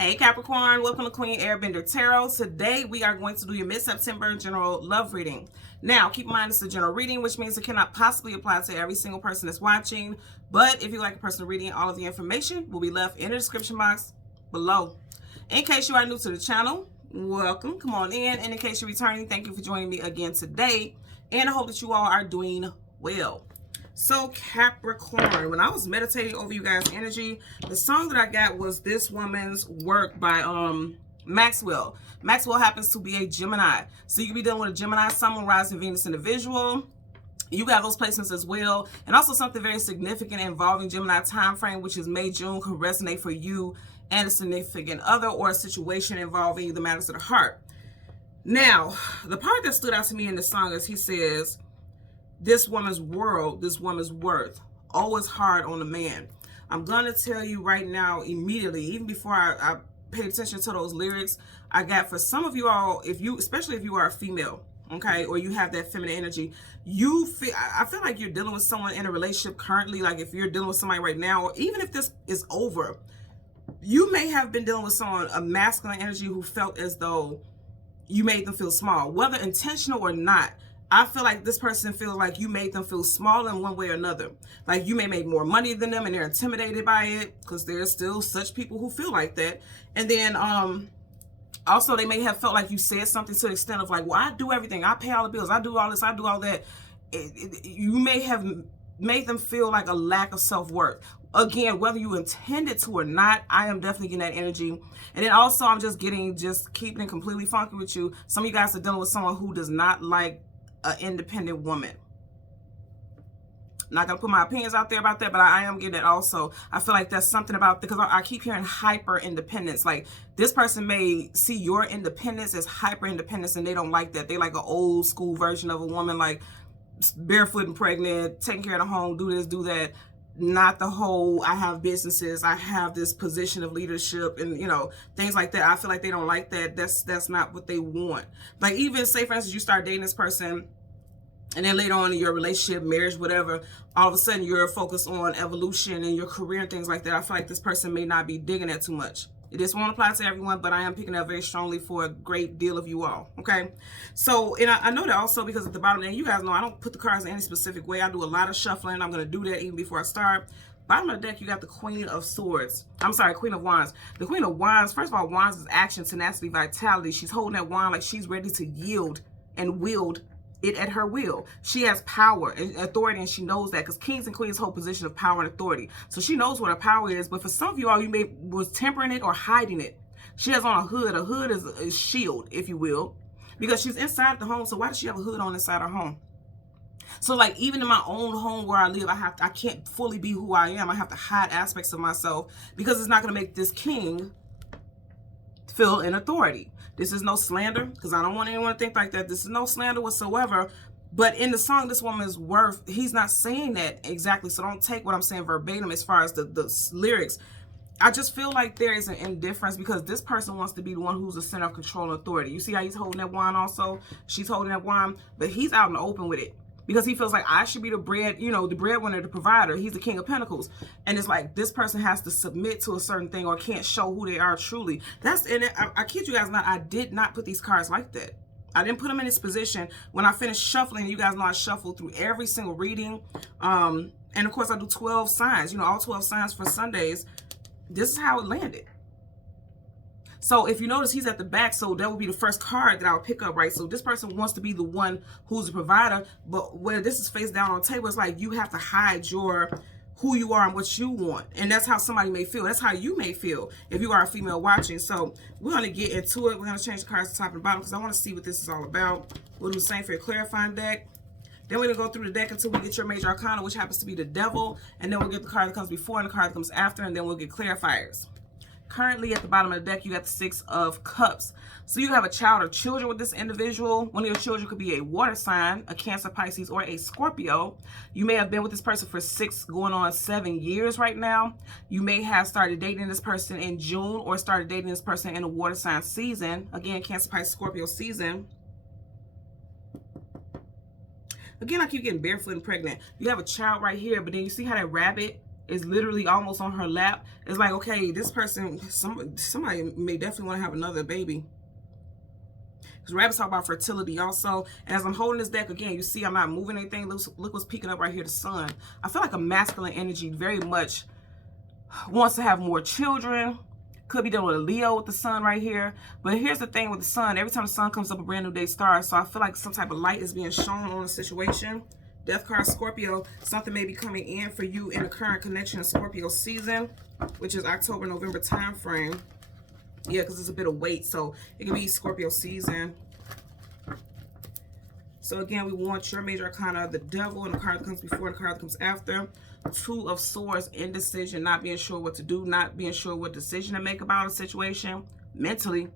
Hey Capricorn, welcome to Queen Airbender Tarot. Today we are going to do your mid-September general love reading. Now, keep in mind it's a general reading, which means it cannot possibly apply to every single person that's watching. But if you like a personal reading, all of the information will be left in the description box below. In case you are new to the channel, welcome, come on in. And in case you're returning, thank you for joining me again today. And I hope that you all are doing well. So Capricorn, when I was meditating over you guys' energy, the song that I got was This Woman's Work by Maxwell. Maxwell happens to be a Gemini. So you can be dealing with a Gemini, Sun, Rising, Venus individual. You got those placements as well. And also something very significant involving Gemini time frame, which is May, June, could resonate for you and a significant other or a situation involving the matters of the heart. Now, the part that stood out to me in the song is he says, this woman's world, this woman's worth. Oh, it's hard on the man. I'm going to tell you right now, immediately, even before I paid attention to those lyrics, I got for some of you all, especially if you are a female, okay, or you have that feminine energy, I feel like you're dealing with someone in a relationship currently, like if you're dealing with somebody right now, or even if this is over, you may have been dealing with someone, a masculine energy who felt as though you made them feel small, whether intentional or not. I feel like this person feels like you made them feel small in one way or another. Like you may make more money than them and they're intimidated by it, because there's still such people who feel like that. And then also they may have felt like you said something to the extent of like, well, I do everything. I pay all the bills. I do all this. I do all that. You may have made them feel like a lack of self-worth. Again, whether you intended to or not, I am definitely getting that energy. And then also I'm just keeping it completely funky with you. Some of you guys are dealing with someone who does not like an independent woman. Not gonna put my opinions out there about that, but I am getting it also. I feel like that's something about, because I keep hearing hyper independence. Like this person may see your independence as hyper independence and they don't like that. They like an old school version of a woman, like barefoot and pregnant, taking care of the home, do this, do that. Not the whole, I have businesses, I have this position of leadership and, you know, things like that. I feel like they don't like that. That's not what they want. Like even say, for instance, you start dating this person and then later on in your relationship, marriage, whatever, all of a sudden you're focused on evolution and your career and things like that. I feel like this person may not be digging that too much. This won't apply to everyone, but I am picking up very strongly for a great deal of you all, okay? So, and I know that also because at the bottom, and you guys know I don't put the cards in any specific way. I do a lot of shuffling. I'm going to do that even before I start. Bottom of the deck, you got the Queen of Swords. I'm sorry, Queen of Wands. The Queen of Wands, first of all, Wands is action, tenacity, vitality. She's holding that wand like she's ready to yield and wield it at her will. She has power and authority, and she knows that because kings and queens hold position of power and authority. So she knows what her power is, but for some of you all, you may was tempering it or hiding it. She has on a hood. A hood is a shield, if you will, because she's inside the home. So why does she have a hood on inside her home? So like even in my own home where I live, I can't fully be who I am. I have to hide aspects of myself because it's not going to make this king feel in authority. This is no slander, because I don't want anyone to think like that. This is no slander whatsoever. But in the song, this woman's worth, he's not saying that exactly. So don't take what I'm saying verbatim as far as the lyrics. I just feel like there is an indifference because this person wants to be the one who's the center of control and authority. You see how he's holding that wand also? She's holding that wand, but he's out in the open with it. Because he feels like I should be the breadwinner, the provider. He's the King of Pentacles. And it's like this person has to submit to a certain thing or can't show who they are truly. I kid you guys not, I did not put these cards like that. I didn't put them in this position. When I finished shuffling, you guys know I shuffle through every single reading. And of course I do 12 signs, all 12 signs for Sundays. This is how it landed. So if you notice, he's at the back, so that would be the first card that I'll pick up, right? So this person wants to be the one who's the provider, but where this is face down on the table, it's like you have to hide who you are and what you want. And that's how somebody may feel. That's how you may feel if you are a female watching. So we're going to get into it. We're going to change the cards to top and bottom because I want to see what this is all about. We'll do the same for your clarifying deck. Then we're going to go through the deck until we get your major arcana, which happens to be the Devil. And then we'll get the card that comes before and the card that comes after, and then we'll get clarifiers. Currently at the bottom of the deck, you got the Six of Cups. So you have a child or children with this individual. One of your children could be a water sign, a Cancer, Pisces, or a Scorpio. You may have been with this person for 6 going on 7 years right now. You may have started dating this person in June or started dating this person in a water sign season. Again, Cancer, Pisces, Scorpio season. Again, I keep getting barefoot and pregnant. You have a child right here, but then you see how that rabbit is literally almost on her lap. It's like, okay, this person, somebody may definitely want to have another baby. Because rabbits talk about fertility also. And as I'm holding this deck, again, you see I'm not moving anything. Look what's peeking up right here, the sun. I feel like a masculine energy very much wants to have more children. Could be dealing with a Leo with the sun right here. But here's the thing with the sun. Every time the sun comes up, a brand new day starts. So I feel like some type of light is being shown on the situation. Death card, Scorpio. Something may be coming in for you in the current connection of Scorpio season, which is October, November time frame. Yeah, because it's a bit of weight. So it can be Scorpio season. So again, we want your major arcana, the devil, and the card that comes before and the card that comes after. Two of Swords, indecision, not being sure what to do, not being sure what decision to make about a situation mentally.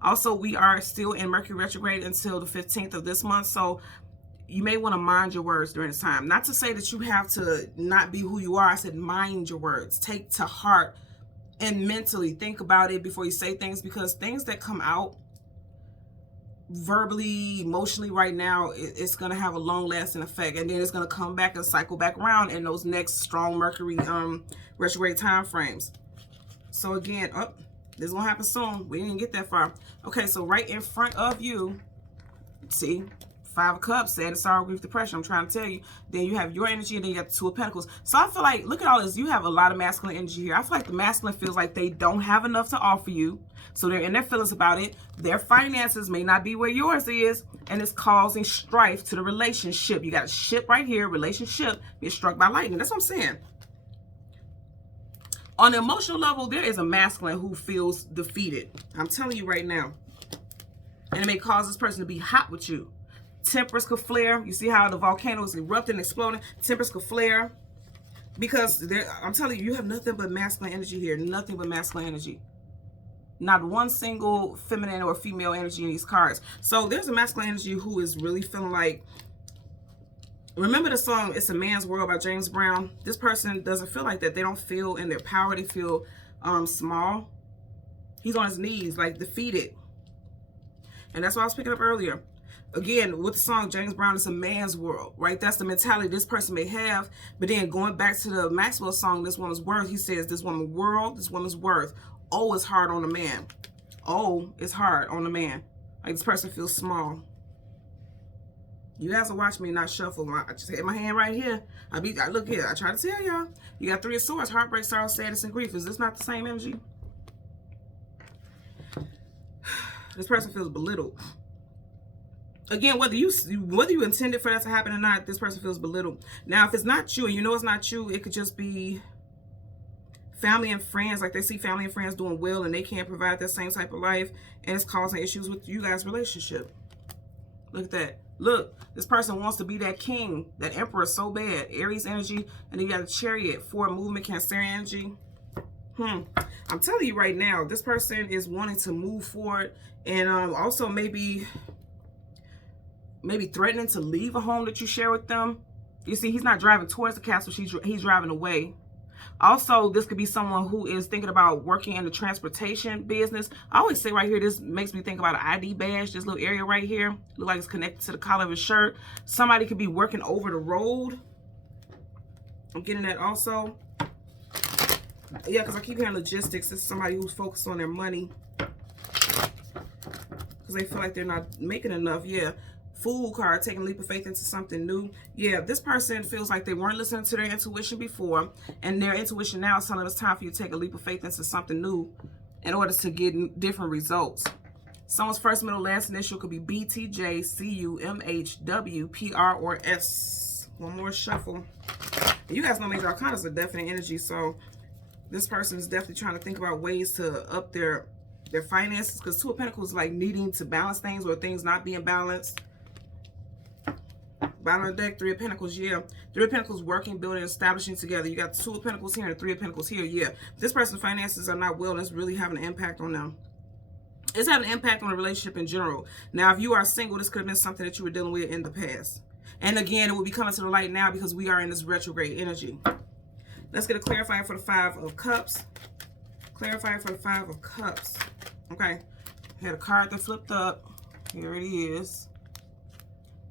Also, we are still in Mercury retrograde until the 15th of this month. So you may want to mind your words during this time. Not to say that you have to not be who you are. I said mind your words. Take to heart and mentally think about it before you say things, because things that come out verbally, emotionally right now, it's going to have a long-lasting effect, and then it's going to come back and cycle back around in those next strong Mercury retrograde time frames. So again, this is going to happen soon. We didn't get that far. Okay, so right in front of you, see, Five of Cups, sadness, sorrow, grief, depression. I'm trying to tell you. Then you have your energy, and then you got the Two of Pentacles. So I feel like, look at all this. You have a lot of masculine energy here. I feel like the masculine feels like they don't have enough to offer you. So they're in their feelings about it. Their finances may not be where yours is, and it's causing strife to the relationship. You got a ship right here, relationship, being struck by lightning. That's what I'm saying. On the emotional level, there is a masculine who feels defeated. I'm telling you right now. And it may cause this person to be hot with you. Tempers could flare. You see how the volcano is erupting and exploding? Tempers could flare. Because I'm telling you, you have nothing but masculine energy here. Nothing but masculine energy. Not one single feminine or female energy in these cards. So there's a masculine energy who is really feeling like, remember the song It's a Man's World by James Brown? This person doesn't feel like that. They don't feel in their power. They feel small. He's on his knees, like defeated. And that's what I was picking up earlier. Again, with the song James Brown, It's a Man's World, right? That's the mentality this person may have. But then going back to the Maxwell song, This Woman's Worth, he says, this woman's world, this woman's worth. Oh, it's hard on the man. Oh, it's hard on the man. Like this person feels small. You guys will watch me not shuffle. I just had my hand right here. I look here. I try to tell y'all. You got Three of Swords, heartbreak, sorrow, sadness, and grief. Is this not the same energy? This person feels belittled. Again, whether you intended for that to happen or not, this person feels belittled. Now, if it's not you, and you know it's not you, it could just be family and friends. Like they see family and friends doing well, and they can't provide that same type of life, and it's causing issues with you guys' relationship. Look at that. Look, this person wants to be that king, that emperor so bad. Aries energy, and then you got a Chariot, Four movement, Cancerian energy. I'm telling you right now, this person is wanting to move forward, and also maybe threatening to leave a home that you share with them. You see, he's not driving towards the castle, he's driving away. Also, this could be someone who is thinking about working in the transportation business. I always say right here, this makes me think about an ID badge, this little area right here. Look like it's connected to the collar of his shirt. Somebody could be working over the road. I'm getting that also. Yeah, because I keep hearing logistics. This is somebody who's focused on their money, because they feel like they're not making enough. Yeah. Fool card, taking a leap of faith into something new. Yeah, this person feels like they weren't listening to their intuition before, and their intuition now is telling us time for you to take a leap of faith into something new in order to get different results. Someone's first, middle, last initial could be B, T, J, C, U, M, H, W, P, R, or S. One more shuffle. You guys know major arcana is a definite energy, so this person is definitely trying to think about ways to up their finances, because Two of Pentacles is like needing to balance things or things not being balanced. Bottom of the deck, Three of Pentacles, yeah. Three of Pentacles, working, building, establishing together. You got Two of Pentacles here and Three of Pentacles here, yeah. This person's finances are not well, and it's really having an impact on them. It's having an impact on the relationship in general. Now, if you are single, this could have been something that you were dealing with in the past. And again, it will be coming to the light now because we are in this retrograde energy. Let's get a clarifier for the Five of Cups. Clarifier for the Five of Cups. Okay. I had a card that flipped up. Here it is.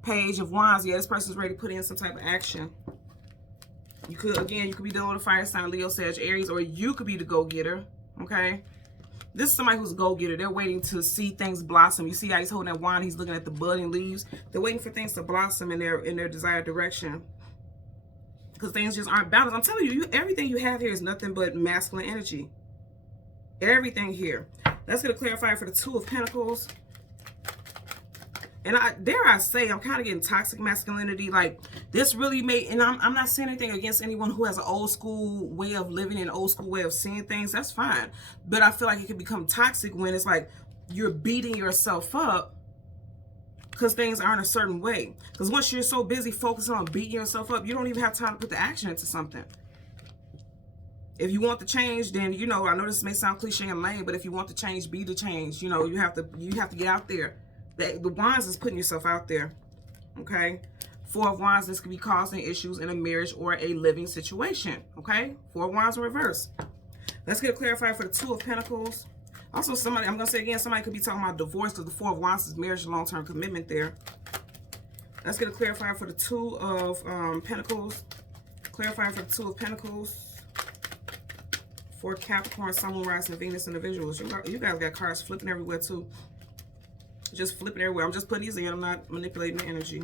Page of Wands. Yeah, this person's ready to put in some type of action. You could, again, you could be dealing with a fire sign, Leo, Sag, Aries, or you could be the go-getter, okay? This is somebody who's a go-getter. They're waiting to see things blossom. You see how he's holding that wand, he's looking at the budding leaves. They're waiting for things to blossom in their desired direction. Because things just aren't balanced. I'm telling you, everything you have here is nothing but masculine energy. Everything here. Let's get a clarifier for the Two of Pentacles. And dare I say, I'm kind of getting toxic masculinity. Like, this really made, and I'm not saying anything against anyone who has an old school way of living and old school way of seeing things. That's fine. But I feel like it can become toxic when it's like you're beating yourself up because things aren't a certain way. Because once you're so busy focusing on beating yourself up, you don't even have time to put the action into something. If you want the change, then, you know, I know this may sound cliche and lame, but if you want the change, be the change. You know, you have to get out there. The Wands is putting yourself out there, okay? Four of Wands, this could be causing issues in a marriage or a living situation, okay? Four of Wands in reverse. Let's get a clarifier for the Two of Pentacles. Also, somebody, I'm going to say again, somebody could be talking about divorce because the Four of Wands is marriage and long-term commitment there. Let's get a clarifier for the Two of Pentacles. Clarifier for the Two of Pentacles. For Capricorn, Sun, Moon, Rising, Venus individuals. You guys got cards flipping everywhere too. Just flipping everywhere. I'm just putting these in. I'm not manipulating the energy.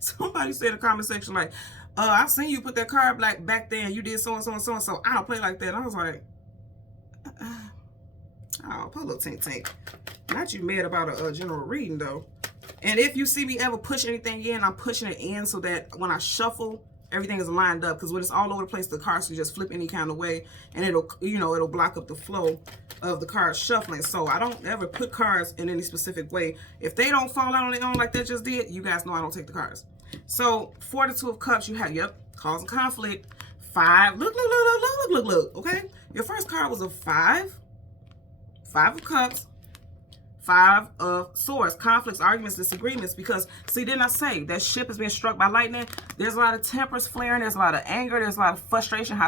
Somebody said in the comment section, like, I've seen you put that card back there and you did so and so and so and so. I don't play like that. I was like, oh, put a little tink. Not you mad about a general reading, though. And if you see me ever push anything in, I'm pushing it in so that when I shuffle, everything is lined up. Because when it's all over the place, the cards can just flip any kind of way. And it'll, you know, it'll block up the flow of the cards shuffling. So I don't ever put cards in any specific way. If they don't fall out on their own like that just did, you guys know I don't take the cards. So for the Two of Cups, you have, yep, causing conflict. Five, look, okay? Your first card was a five. Five of Cups. Five of Swords. Conflicts, arguments, disagreements. Because, see, didn't I say that ship is being struck by lightning? There's a lot of tempers flaring. There's a lot of anger. There's a lot of frustration,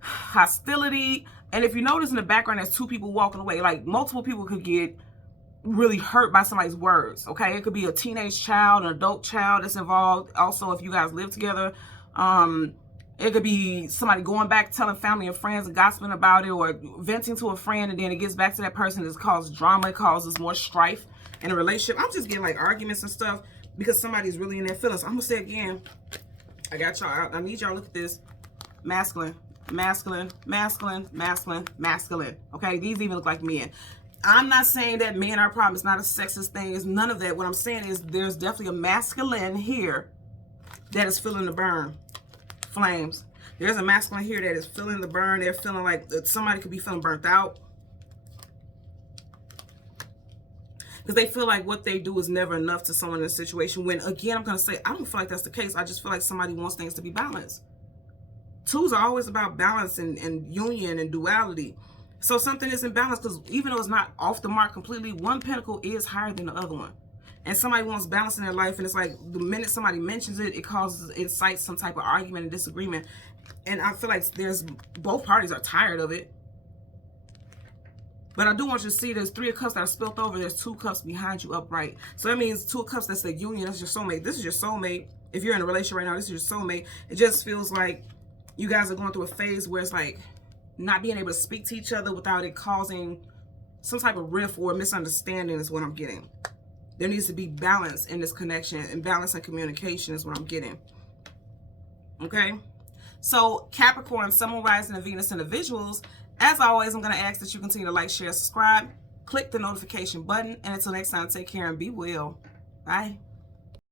hostility. And if you notice in the background, there's two people walking away. Like, multiple people could get really hurt by somebody's words, okay? It could be a teenage child, an adult child that's involved. Also, if you guys live together, it could be somebody going back, telling family and friends and gossiping about it, or venting to a friend, and then it gets back to that person. It's caused drama. It causes more strife in a relationship. I'm just getting like arguments and stuff because somebody's really in their feelings. I'm going to say again, I got y'all. I need y'all to look at this. Masculine, masculine, masculine, masculine, masculine. Okay, these even look like men. I'm not saying that men are a problem. It's not a sexist thing. It's none of that. What I'm saying is there's definitely a masculine here that is feeling the burn. Flames. There's a masculine here that is feeling the burn. They're feeling like somebody could be feeling burnt out. Because they feel like what they do is never enough to someone in a situation. When, again, I'm going to say, I don't feel like that's the case. I just feel like somebody wants things to be balanced. Twos are always about balance and union and duality. So something isn't balanced because even though it's not off the mark completely, one pentacle is higher than the other one. And somebody wants balance in their life, and it's like the minute somebody mentions it, it incites some type of argument and disagreement. And I feel like both parties are tired of it. But I do want you to see there's Three of Cups that are spilt over. There's Two Cups behind you upright. So that means Two of Cups, that's the union. That's your soulmate. This is your soulmate. If you're in a relationship right now, this is your soulmate. It just feels like you guys are going through a phase where it's like not being able to speak to each other without it causing some type of rift or misunderstanding is what I'm getting. There needs to be balance in this connection, and balance and communication is what I'm getting. Okay? So, Capricorn, Sun, Moon, Rising, and Venus individuals, as always, I'm going to ask that you continue to like, share, subscribe, click the notification button, and until next time, take care and be well. Bye.